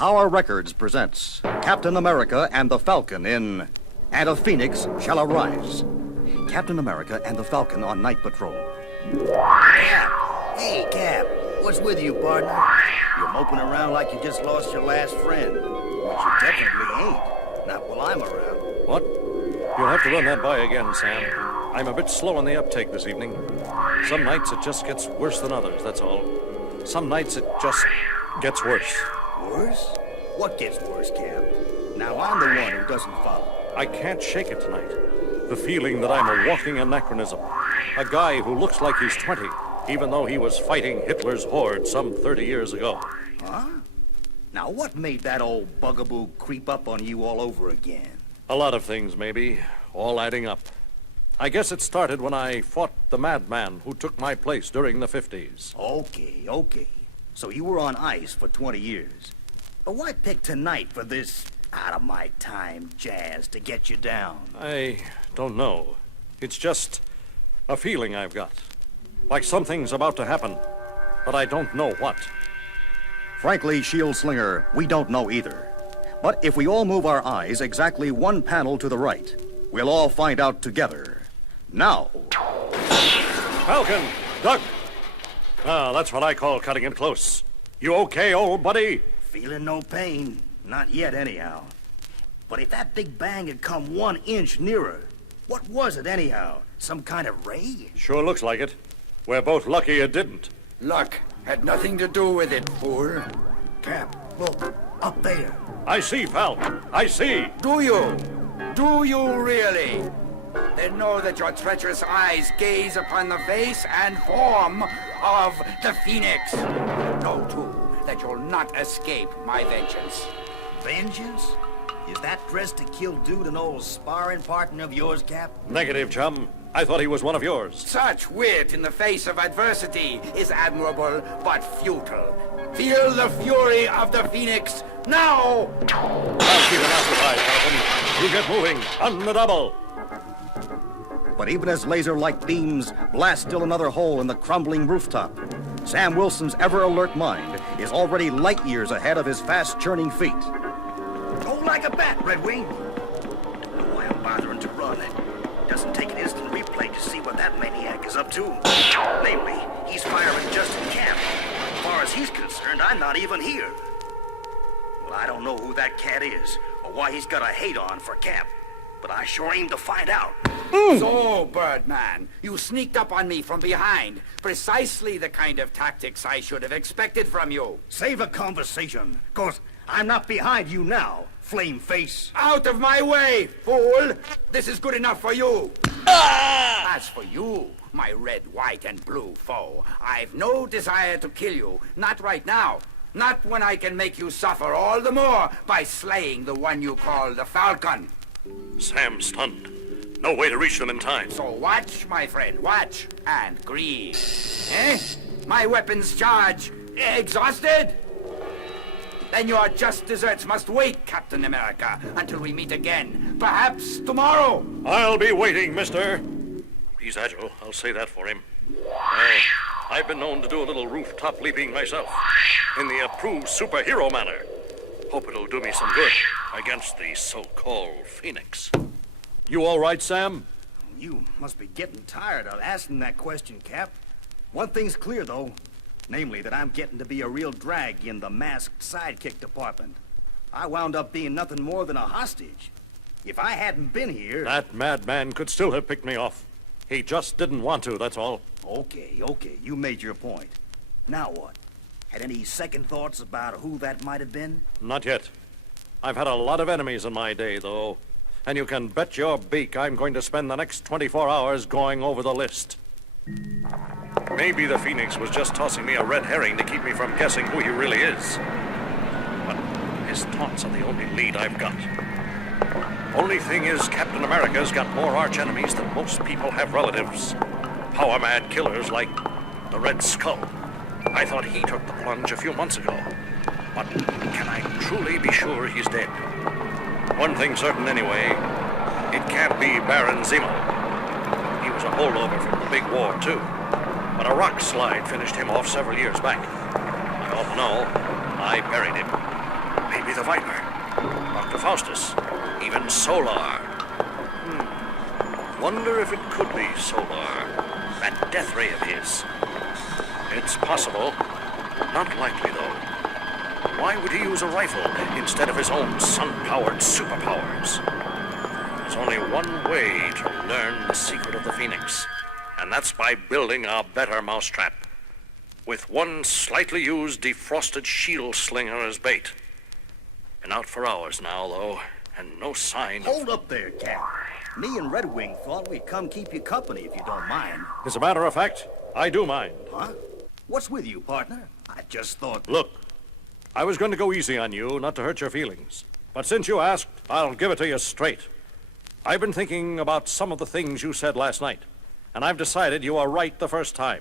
Power Records presents Captain America and the Falcon in And a Phoenix Shall Arise. Captain America and the Falcon on night patrol. Cap! Hey, Cap! What's with you, partner? You're moping around like you just lost your last friend. But you definitely ain't. Not while I'm around. What? You'll have to run that by again, Sam. I'm a bit slow on the uptake this evening. Some nights it just gets worse than others, that's all. Some nights it just gets worse. Worse? What gets worse, Cap? Now I'm the one who doesn't follow. I can't shake it tonight. The feeling that I'm a walking anachronism. A guy who looks like he's 20, even though he was fighting Hitler's horde some 30 years ago. Huh? Now what made that old bugaboo creep up on you all over again? A lot of things, maybe, all adding up. I guess it started when I fought the madman who took my place during the 50s. Okay. So you were on ice for 20 years. But why pick tonight for this out-of-my-time jazz to get you down? I don't know. It's just a feeling I've got. Like something's about to happen, but I don't know what. Frankly, Shield Slinger, we don't know either. But if we all move our eyes exactly one panel to the right, we'll all find out together. Now. Falcon! Duck! Ah, that's what I call cutting it close. You okay, old buddy? Feeling no pain. Not yet, anyhow. But if that big bang had come 1 inch nearer, what was it, anyhow? Some kind of ray? Sure looks like it. We're both lucky it didn't. Luck had nothing to do with it, fool. Cap, look, up there. I see, Fal. I see. Do you? Do you really? Then know that your treacherous eyes gaze upon the face and form of the Phoenix. Know, too, that you'll not escape my vengeance. Vengeance? Is that dressed to kill dude an old sparring partner of yours, Cap? Negative, chum. I thought he was one of yours. Such wit in the face of adversity is admirable, but futile. Feel the fury of the Phoenix now! I'll keep an occupied, Falcon. You get moving. On the double. But even as laser-like beams blast still another hole in the crumbling rooftop, Sam Wilson's ever-alert mind is already light years ahead of his fast-churning feet. Hold like a bat, Red Wing. Don't know why I'm bothering to run. It doesn't take an instant replay to see what that maniac is up to. Namely, he's firing just in camp. As far as he's concerned, I'm not even here. Well, I don't know who that cat is, or why he's got a hate on for Cap. But I sure aim to find out. So, Birdman, you sneaked up on me from behind. Precisely the kind of tactics I should have expected from you. Save a conversation, 'cause I'm not behind you now, flame face. Out of my way, fool! This is good enough for you. As for you, my red, white, and blue foe, I've no desire to kill you. Not right now. Not when I can make you suffer all the more by slaying the one you call the Falcon. Sam's stunned. No way to reach them in time. So watch, my friend, watch and grieve. Eh? My weapons charge. Exhausted? Then your just desserts must wait, Captain America, until we meet again. Perhaps tomorrow. I'll be waiting, mister. He's agile, I'll say that for him. I've been known to do a little rooftop leaping myself, in the approved superhero manner. Hope it'll do me some good against the so-called Phoenix. You all right, Sam? You must be getting tired of asking that question, Cap. One thing's clear, though. Namely, that I'm getting to be a real drag in the masked sidekick department. I wound up being nothing more than a hostage. If I hadn't been here... That madman could still have picked me off. He just didn't want to, that's all. Okay, you made your point. Now what? Had any second thoughts about who that might have been? Not yet. I've had a lot of enemies in my day, though. And you can bet your beak I'm going to spend the next 24 hours going over the list. Maybe the Phoenix was just tossing me a red herring to keep me from guessing who he really is. But his taunts are the only lead I've got. Only thing is, Captain America's got more arch-enemies than most people have relatives. Power-mad killers like the Red Skull. I thought he took the plunge a few months ago. But can I truly be sure he's dead? One thing certain anyway, it can't be Baron Zemo. He was a holdover from the big war, too. But a rock slide finished him off several years back. I ought to know. I buried him. Maybe the Viper, Dr. Faustus, even Solar. Wonder if it could be Solar, that death ray of his. It's possible. Not likely, though. Why would he use a rifle instead of his own sun-powered superpowers? There's only one way to learn the secret of the Phoenix, and that's by building a better mousetrap. With one slightly used defrosted shield slinger as bait. Been out for hours now, though, and no sign of... Hold up there, Cap. Me and Red Wing thought we'd come keep you company if you don't mind. As a matter of fact, I do mind. Huh? What's with you, partner? I just thought... Look, I was going to go easy on you, not to hurt your feelings. But since you asked, I'll give it to you straight. I've been thinking about some of the things you said last night, and I've decided you are right the first time.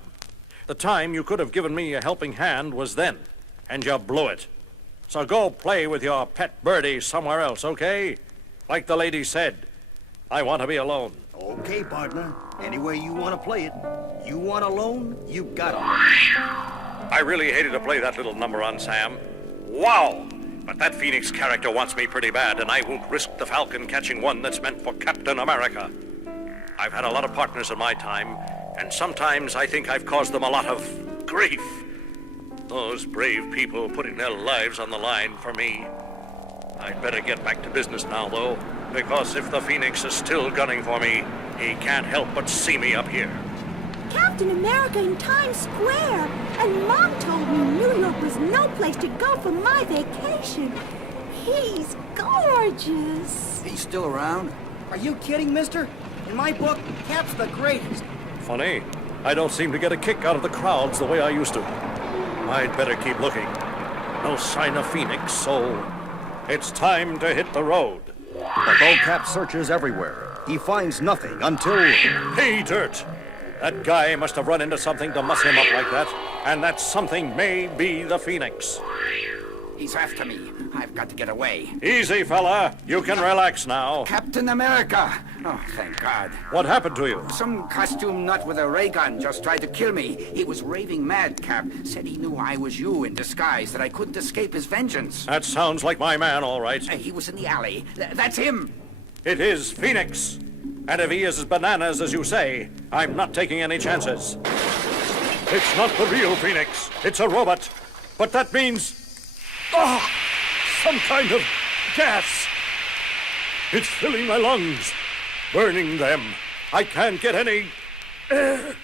The time you could have given me a helping hand was then, and you blew it. So go play with your pet birdie somewhere else, okay? Like the lady said, I want to be alone. Okay, partner. Any way you want to play it. You want alone, you got it. I really hated to play that little number on Sam. Wow! But that Phoenix character wants me pretty bad, and I won't risk the Falcon catching one that's meant for Captain America. I've had a lot of partners in my time, and sometimes I think I've caused them a lot of grief. Those brave people putting their lives on the line for me. I'd better get back to business now, though, because if the Phoenix is still gunning for me, he can't help but see me up here. Captain America in Times Square. And Mom told me New York was no place to go for my vacation. He's gorgeous. He's still around? Are you kidding, mister? In my book, Cap's the greatest. Funny, I don't seem to get a kick out of the crowds the way I used to. I'd better keep looking. No sign of Phoenix, so it's time to hit the road. But though Cap searches everywhere, he finds nothing until... Hey, Dirt! That guy must have run into something to muss him up like that, and that something may be the Phoenix. He's after me. I've got to get away. Easy, fella. You can relax now. Captain America! Oh, thank God. What happened to you? Some costume nut with a ray gun just tried to kill me. He was raving mad, Cap. Said he knew I was you in disguise, that I couldn't escape his vengeance. That sounds like my man, all right. He was in the alley. That's him! It is Phoenix. And if he is as bananas as you say, I'm not taking any chances. It's not the real Phoenix. It's a robot. But that means... Oh! Some kind of gas. It's filling my lungs. Burning them. I can't get any... It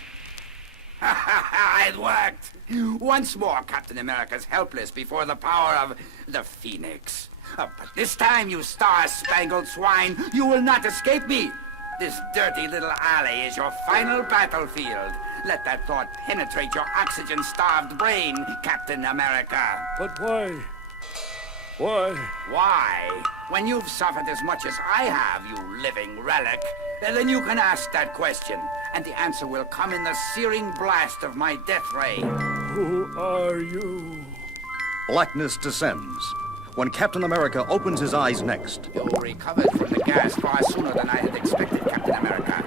worked! Once more, Captain America's helpless before the power of the Phoenix. But this time, you star-spangled swine, you will not escape me! This dirty little alley is your final battlefield. Let that thought penetrate your oxygen-starved brain, Captain America. But why? Why? Why? When you've suffered as much as I have, you living relic, then you can ask that question, and the answer will come in the searing blast of my death ray. Who are you? Blackness descends. When Captain America opens his eyes next, You recovered from the gas far sooner than I had expected, Captain America.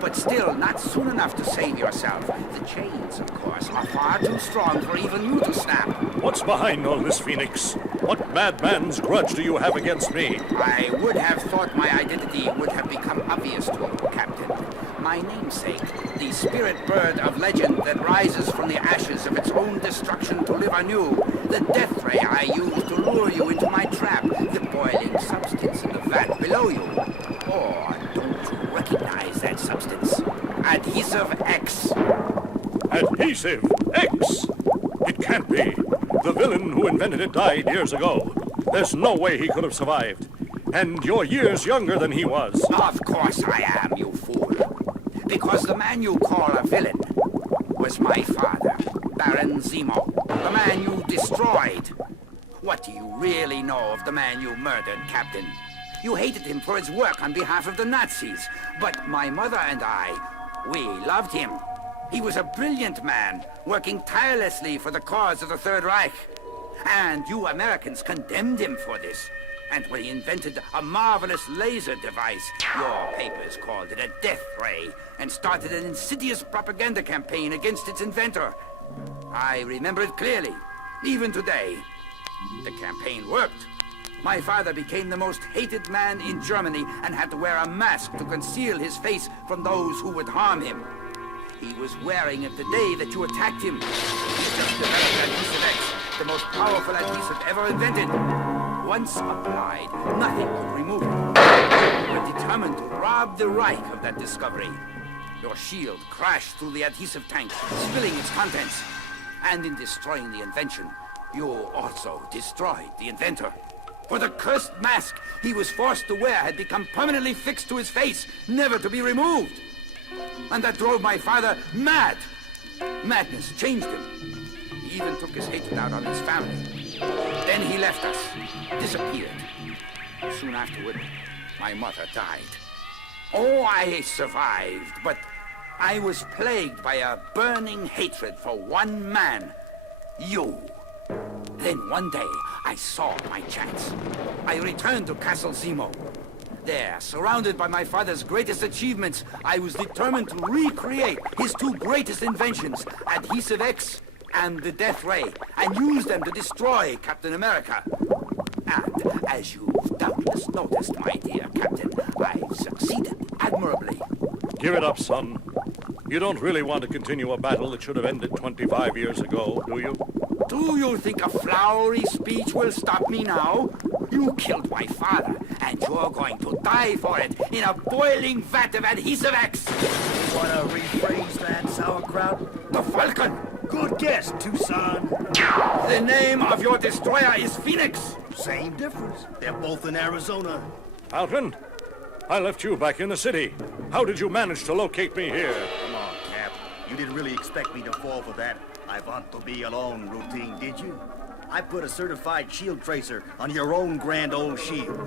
But still not soon enough to save yourself. The chains, of course, are far too strong for even you to snap. What's behind all this, Phoenix? What madman's grudge do you have against me? I would have thought my identity would have become obvious to you, Captain. My namesake, the spirit bird of legend that rises from the ashes of its own destruction to live anew. The death ray I used to lure you into my trap. The boiling substance in the vat below you. Or don't you recognize that substance? Adhesive X. Adhesive X! It can't be. The villain who invented it died years ago. There's no way he could have survived. And you're years younger than he was. Of course I am, you fool. Because the man you call a villain was my father, Baron Zemo. The man you destroyed. What do you really know of the man you murdered, Captain? You hated him for his work on behalf of the Nazis. But my mother and I, we loved him. He was a brilliant man, working tirelessly for the cause of the Third Reich. And you Americans condemned him for this. And when he invented a marvelous laser device, your papers called it a death ray and started an insidious propaganda campaign against its inventor. I remember it clearly, even today. The campaign worked. My father became the most hated man in Germany and had to wear a mask to conceal his face from those who would harm him. He was wearing it the day that you attacked him. He just developed Adhesive X, the most powerful adhesive ever invented. Once applied, nothing could remove it. You were determined to rob the Reich of that discovery. Your shield crashed through the adhesive tank, spilling its contents. And in destroying the invention, you also destroyed the inventor. For the cursed mask he was forced to wear had become permanently fixed to his face, never to be removed. And that drove my father mad. Madness changed him. He even took his hatred out on his family. Then he left us, disappeared. Soon afterward, my mother died. Oh, I survived, but I was plagued by a burning hatred for one man, you. Then one day, I saw my chance. I returned to Castle Zemo. There, surrounded by my father's greatest achievements, I was determined to recreate his two greatest inventions, Adhesive X and the Death Ray, and use them to destroy Captain America. And as you've doubtless noticed, my dear Captain, I've succeeded admirably. Give it up, son. You don't really want to continue a battle that should have ended 25 years ago, do you? Do you think a flowery speech will stop me now? You killed my father, and you're going to die for it in a boiling vat of Adhesive X. Wanna rephrase that, sauerkraut? The Falcon. Good guess, Tucson. The name of your destroyer is Phoenix. Same difference. They're both in Arizona. Falcon, I left you back in the city. How did you manage to locate me here? Come on, Cap. You didn't really expect me to fall for that I want to be alone routine, did you? I put a certified shield tracer on your own grand old shield.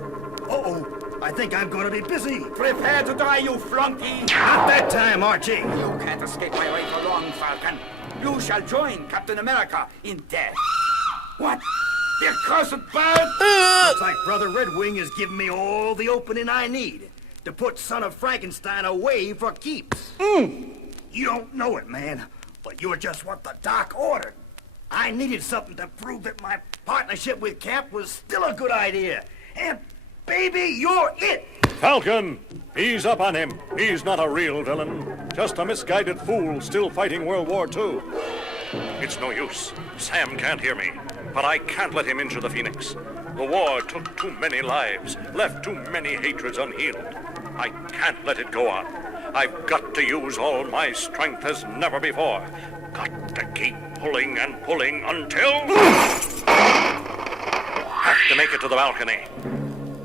Uh-oh, I think I'm gonna be busy. Prepare to die, you flunky. Not that time, Archie. You can't escape my way for long, Falcon. You shall join Captain America in death. What? The accursed bird? Looks like Brother Red Wing is giving me all the opening I need to put Son of Frankenstein away for keeps. You don't know it, man, but you're just what the Doc ordered. I needed something to prove that my partnership with Cap was still a good idea. And, baby, you're it! Falcon, ease up on him. He's not a real villain. Just a misguided fool still fighting World War II. It's no use. Sam can't hear me. But I can't let him injure the Phoenix. The war took too many lives, left too many hatreds unhealed. I can't let it go on. I've got to use all my strength as never before. Got to keep pulling and pulling until... Have to make it to the balcony.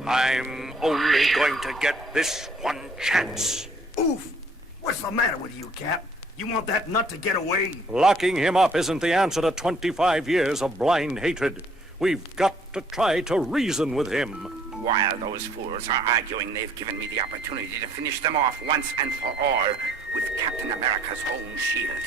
I'm only going to get this one chance. Oof! What's the matter with you, Cap? You want that nut to get away? Locking him up isn't the answer to 25 years of blind hatred. We've got to try to reason with him. While those fools are arguing, they've given me the opportunity to finish them off once and for all with Captain America's own shield.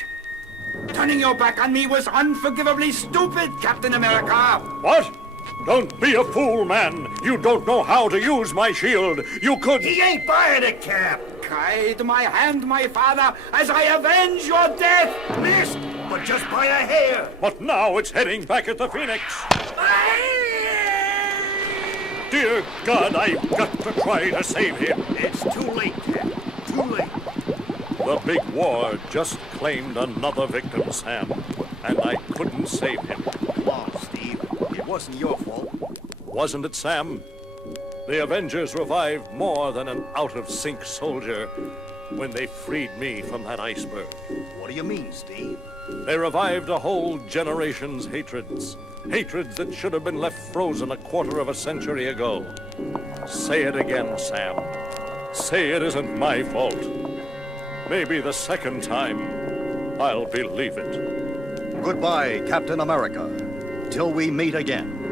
Turning your back on me was unforgivably stupid, Captain America! What? Don't be a fool, man. You don't know how to use my shield. You could... He ain't buying it, Cap! Guide my hand, my father, as I avenge your death! Missed, but just by a hair! But now it's heading back at the Phoenix. Dear God, I've got to try to save him. It's too late, Cap. Too late. The big war just claimed another victim, Sam, and I couldn't save him. Come on, Steve. It wasn't your fault. Wasn't it, Sam? The Avengers revived more than an out-of-sync soldier when they freed me from that iceberg. What do you mean, Steve? They revived a whole generation's hatreds. Hatreds that should have been left frozen a quarter of a century ago. Say it again, Sam. Say it isn't my fault. Maybe the second time, I'll believe it. Goodbye, Captain America. Till we meet again.